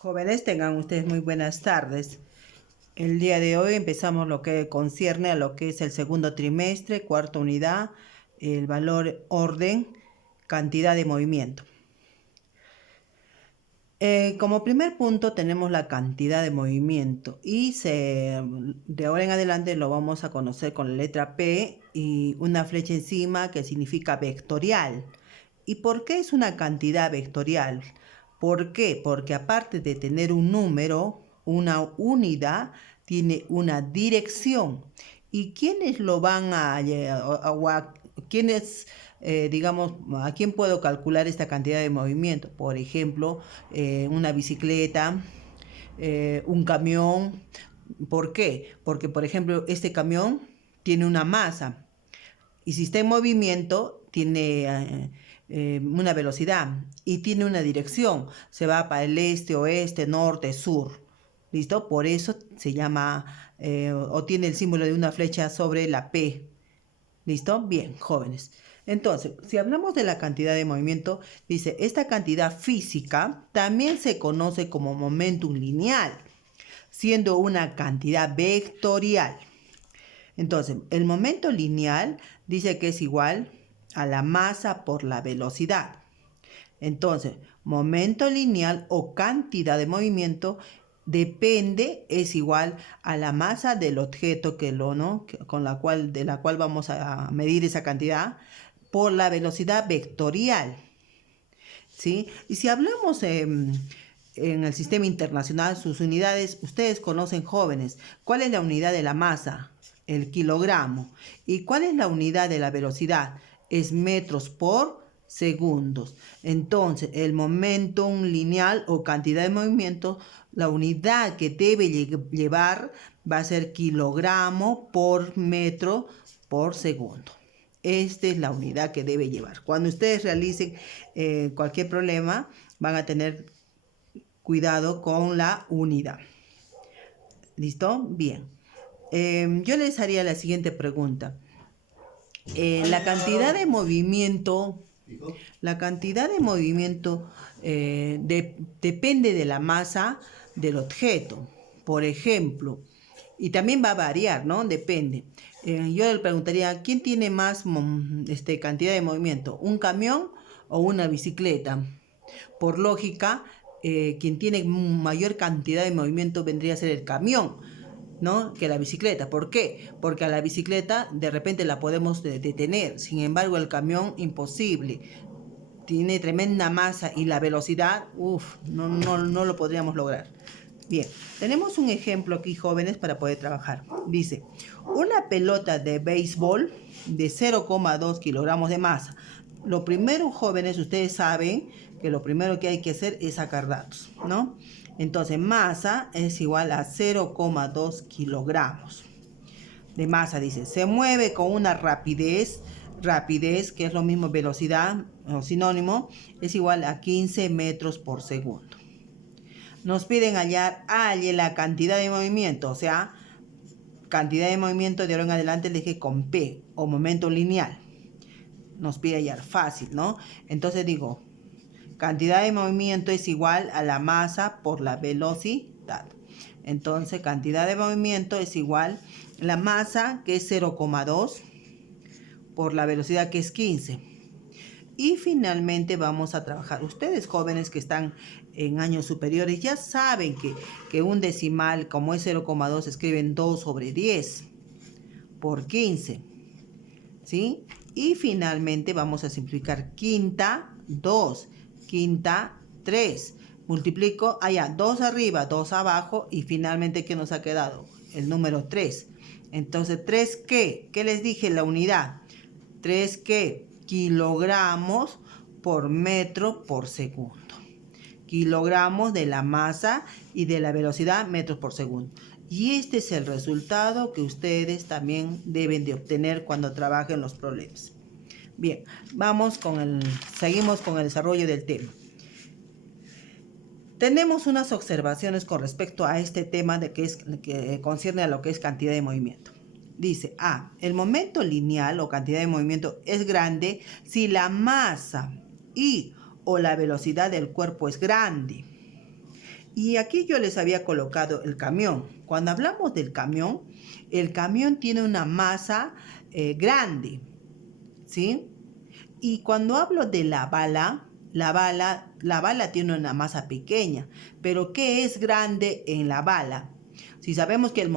Jóvenes, tengan ustedes muy buenas tardes. El día de hoy empezamos lo que concierne a lo que es el segundo trimestre, cuarta unidad, el valor orden, cantidad de movimiento. Como primer punto tenemos la cantidad de movimiento y de ahora en adelante lo vamos a conocer con la letra P y una flecha encima que significa vectorial. ¿Y por qué es una cantidad vectorial? ¿Por qué? Porque aparte de tener un número, una unidad tiene una dirección. ¿Y quiénes lo van quiénes, digamos, a quién puedo calcular esta cantidad de movimiento? Por ejemplo, una bicicleta, un camión. ¿Por qué? Porque, por ejemplo, este camión tiene una masa y si está en movimiento tiene una velocidad y tiene una dirección. Se va para el este, oeste, norte, sur. ¿Listo? Por eso se llama o tiene el símbolo de una flecha sobre la P. ¿Listo? Bien, jóvenes. Entonces, si hablamos de la cantidad de movimiento, dice, esta cantidad física también se conoce como momentum lineal, siendo una cantidad vectorial. Entonces, el momento lineal dice que es igual a la masa por la velocidad. Entonces, momento lineal o cantidad de movimiento es igual a la masa del objeto de la cual vamos a medir esa cantidad por la velocidad vectorial. ¿Sí? Y si hablamos en el sistema internacional, sus unidades, ustedes conocen, jóvenes, ¿cuál es la unidad de la masa? El kilogramo. ¿Y cuál es la unidad de la velocidad? Es metros por segundos. Entonces, el momentum lineal o cantidad de movimiento, la unidad que debe llevar va a ser kilogramo por metro por segundo. Esta es la unidad que debe llevar. Cuando ustedes realicen cualquier problema, van a tener cuidado con la unidad. ¿Listo? Bien. Yo les haría la siguiente pregunta. La cantidad de movimiento depende de la masa del objeto. Por ejemplo, y también va a variar, ¿no? Depende. Yo le preguntaría, ¿quién tiene más cantidad de movimiento? ¿Un camión o una bicicleta? Por lógica, quien tiene mayor cantidad de movimiento vendría a ser el camión, ¿no? Que la bicicleta. ¿Por qué? Porque a la bicicleta de repente la podemos detener. Sin embargo, el camión imposible. Tiene tremenda masa y la velocidad, no lo podríamos lograr. Bien, tenemos un ejemplo aquí, jóvenes, para poder trabajar. Dice, una pelota de béisbol de 0,2 kilogramos de masa. Lo primero, jóvenes, ustedes saben que lo primero que hay que hacer es sacar datos, ¿no? Entonces, masa es igual a 0,2 kilogramos de masa, dice. Se mueve con una rapidez, que es lo mismo velocidad, o sinónimo, es igual a 15 metros por segundo. Nos piden hallar la cantidad de movimiento, o sea, cantidad de movimiento de ahora en adelante le dije con P, o momento lineal. Nos pide hallar, fácil, ¿no? Entonces digo, cantidad de movimiento es igual a la masa por la velocidad. Entonces, cantidad de movimiento es igual a la masa, que es 0,2, por la velocidad, que es 15. Y finalmente vamos a trabajar. Ustedes, jóvenes que están en años superiores, ya saben que un decimal, como es 0,2, escriben 2 sobre 10 por 15. ¿Sí? Y finalmente vamos a simplificar. Quinta, 2. Quinta, 3. Multiplico, 2 arriba, 2 abajo, y finalmente, ¿qué nos ha quedado? El número 3. Entonces, 3, ¿qué? ¿Qué les dije? La unidad. 3, ¿qué? Kilogramos por metro por segundo. Kilogramos de la masa y de la velocidad, metros por segundo. Y este es el resultado que ustedes también deben de obtener cuando trabajen los problemas. Bien, seguimos con el desarrollo del tema. Tenemos unas observaciones con respecto a este tema que concierne a lo que es cantidad de movimiento. Dice, el momento lineal o cantidad de movimiento es grande si la masa o la velocidad del cuerpo es grande. Y aquí yo les había colocado el camión. Cuando hablamos del camión, el camión tiene una masa grande, ¿sí? Y cuando hablo de la bala tiene una masa pequeña. Pero ¿qué es grande en la bala? Si sabemos que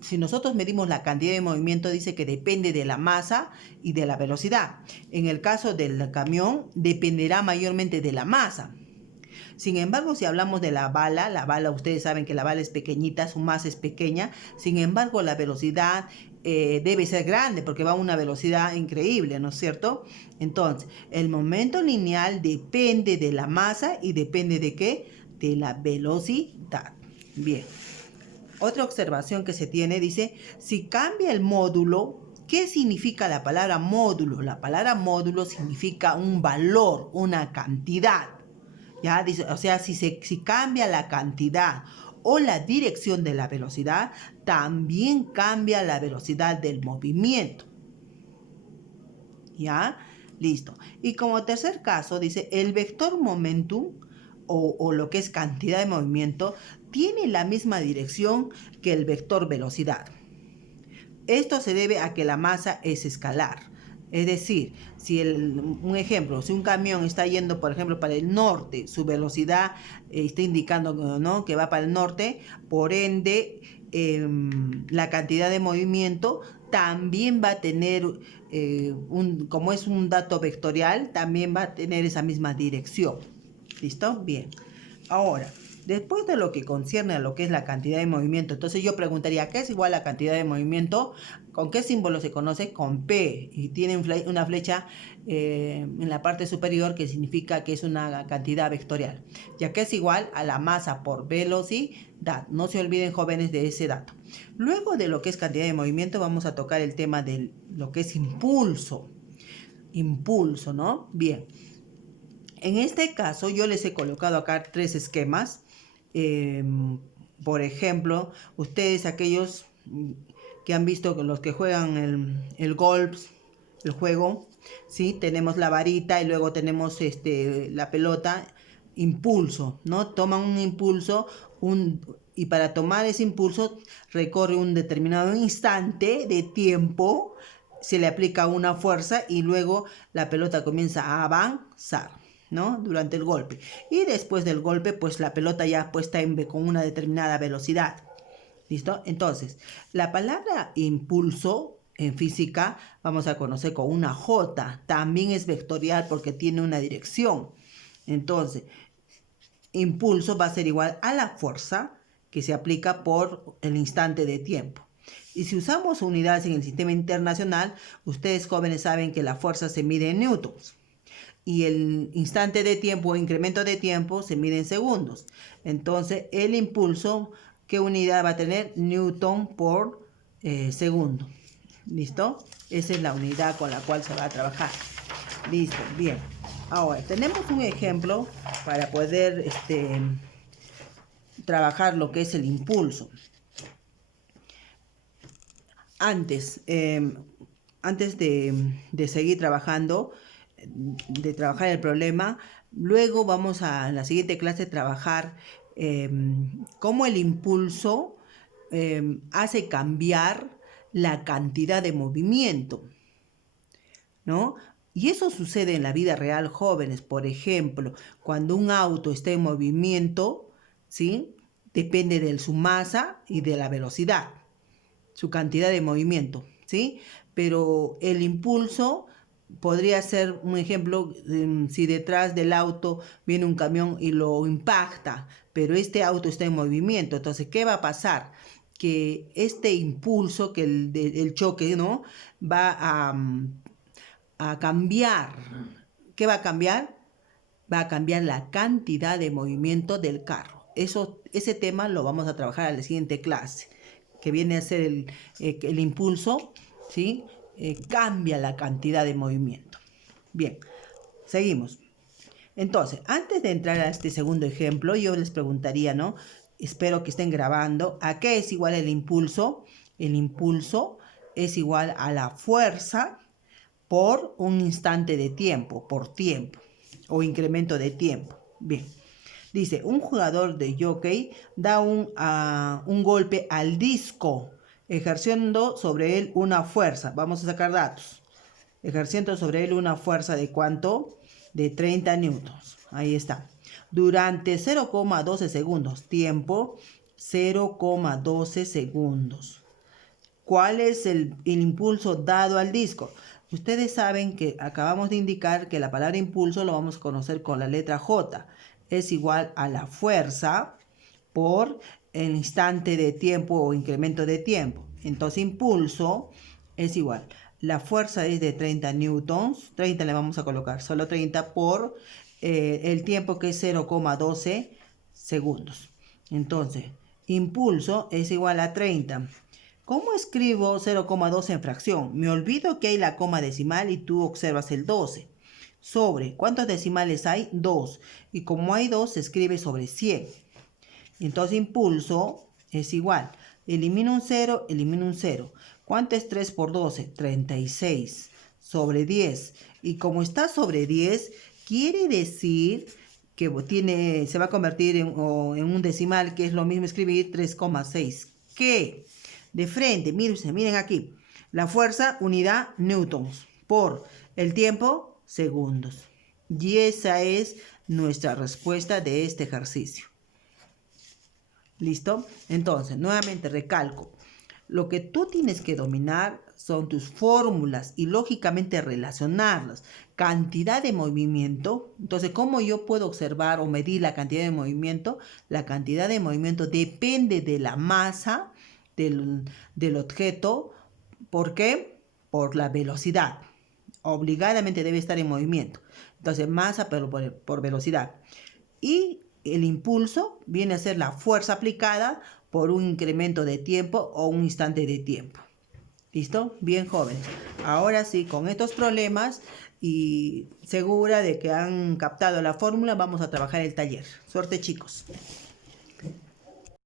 si nosotros medimos la cantidad de movimiento, dice que depende de la masa y de la velocidad. En el caso del camión, dependerá mayormente de la masa. Sin embargo, si hablamos de la bala, ustedes saben que la bala es pequeñita, su masa es pequeña. Sin embargo, la velocidad debe ser grande porque va a una velocidad increíble, ¿no es cierto? Entonces, el momento lineal depende de la masa y depende de ¿qué? De la velocidad. Bien. Otra observación que se tiene dice, si cambia el módulo, ¿qué significa la palabra módulo? La palabra módulo significa un valor, una cantidad. ¿Ya? Dice, o sea, si cambia la cantidad o la dirección de la velocidad, también cambia la velocidad del movimiento. ¿Ya? Listo. Y como tercer caso, dice, el vector momentum o lo que es cantidad de movimiento tiene la misma dirección que el vector velocidad. Esto se debe a que la masa es escalar. Es decir, un ejemplo, si un camión está yendo, por ejemplo, para el norte, su velocidad está indicando, ¿no?, que va para el norte, por ende, la cantidad de movimiento también va a tener, como es un dato vectorial, también va a tener esa misma dirección. ¿Listo? Bien. Ahora, después de lo que concierne a lo que es la cantidad de movimiento, entonces yo preguntaría, ¿qué es igual a cantidad de movimiento? ¿Con qué símbolo se conoce? Con P. Y tiene una flecha en la parte superior que significa que es una cantidad vectorial, ya que es igual a la masa por velocidad. No se olviden, jóvenes, de ese dato. Luego de lo que es cantidad de movimiento, vamos a tocar el tema de lo que es impulso. Impulso, ¿no? Bien. En este caso, yo les he colocado acá 3 esquemas. Por ejemplo, ustedes, aquellos que han visto, los que juegan el golf, el juego, ¿sí? Tenemos la varita y luego tenemos la pelota, impulso, ¿no? Toman un impulso y para tomar ese impulso recorre un determinado instante de tiempo, se le aplica una fuerza y luego la pelota comienza a avanzar, ¿no? Durante el golpe. Y después del golpe, pues la pelota ya puesta con una determinada velocidad. ¿Listo? Entonces, la palabra impulso en física vamos a conocer con una J. También es vectorial porque tiene una dirección. Entonces, impulso va a ser igual a la fuerza que se aplica por el instante de tiempo. Y si usamos unidades en el sistema internacional, ustedes, jóvenes, saben que la fuerza se mide en newtons. Y el instante de tiempo o incremento de tiempo se mide en segundos. Entonces, el impulso, ¿qué unidad va a tener? Newton por segundo. ¿Listo? Esa es la unidad con la cual se va a trabajar. Listo, bien. Ahora, tenemos un ejemplo para poder trabajar lo que es el impulso. Antes de seguir trabajando, de trabajar el problema, luego vamos a en la siguiente clase trabajar cómo el impulso hace cambiar la cantidad de movimiento, ¿no? Y eso sucede en la vida real, jóvenes. Por ejemplo, cuando un auto está en movimiento, ¿sí?, depende de su masa y de la velocidad, su cantidad de movimiento, ¿sí? Pero el impulso podría ser un ejemplo, si detrás del auto viene un camión y lo impacta, pero este auto está en movimiento. Entonces, ¿qué va a pasar? Que este impulso, que el choque, ¿no?, va a cambiar. ¿Qué va a cambiar? Va a cambiar la cantidad de movimiento del carro. Ese tema lo vamos a trabajar en la siguiente clase, que viene a ser el impulso, ¿sí? Cambia la cantidad de movimiento. Bien, seguimos. Entonces, antes de entrar a este segundo ejemplo, yo les preguntaría, ¿no? Espero que estén grabando. ¿A qué es igual el impulso? El impulso es igual a la fuerza por un instante de tiempo, por tiempo, o incremento de tiempo. Bien. Dice, un jugador de jockey da un golpe al disco, ejerciendo sobre él una fuerza. Vamos a sacar datos. Ejerciendo sobre él una fuerza de ¿cuánto? De 30 newtons. Ahí está. Durante 0,12 segundos. Tiempo 0,12 segundos. ¿Cuál es el impulso dado al disco? Ustedes saben que acabamos de indicar que la palabra impulso lo vamos a conocer con la letra J. Es igual a la fuerza por el instante de tiempo o incremento de tiempo. Entonces, impulso es igual. La fuerza es de 30 newtons. 30 le vamos a colocar, solo 30 por el tiempo que es 0,12 segundos. Entonces, impulso es igual a 30. ¿Cómo escribo 0,12 en fracción? Me olvido que hay la coma decimal y tú observas el 12. Sobre, ¿cuántos decimales hay? 2. Y como hay 2, se escribe sobre 100. Entonces, impulso es igual. Elimino un 0, elimino un 0. ¿Cuánto es 3 por 12? 36. Sobre 10. Y como está sobre 10, quiere decir que se va a convertir en un decimal, que es lo mismo escribir 3,6. ¿Qué? De frente, miren aquí. La fuerza, unidad, newtons. Por el tiempo, segundos. Y esa es nuestra respuesta de este ejercicio. ¿Listo? Entonces, nuevamente recalco. Lo que tú tienes que dominar son tus fórmulas y lógicamente relacionarlas. Cantidad de movimiento. Entonces, ¿cómo yo puedo observar o medir la cantidad de movimiento? La cantidad de movimiento depende de la masa del objeto. ¿Por qué? Por la velocidad. Obligadamente debe estar en movimiento. Entonces, masa por velocidad. Y el impulso viene a ser la fuerza aplicada por un incremento de tiempo o un instante de tiempo. ¿Listo? Bien, jóvenes. Ahora sí, con estos problemas y segura de que han captado la fórmula, vamos a trabajar el taller. Suerte, chicos.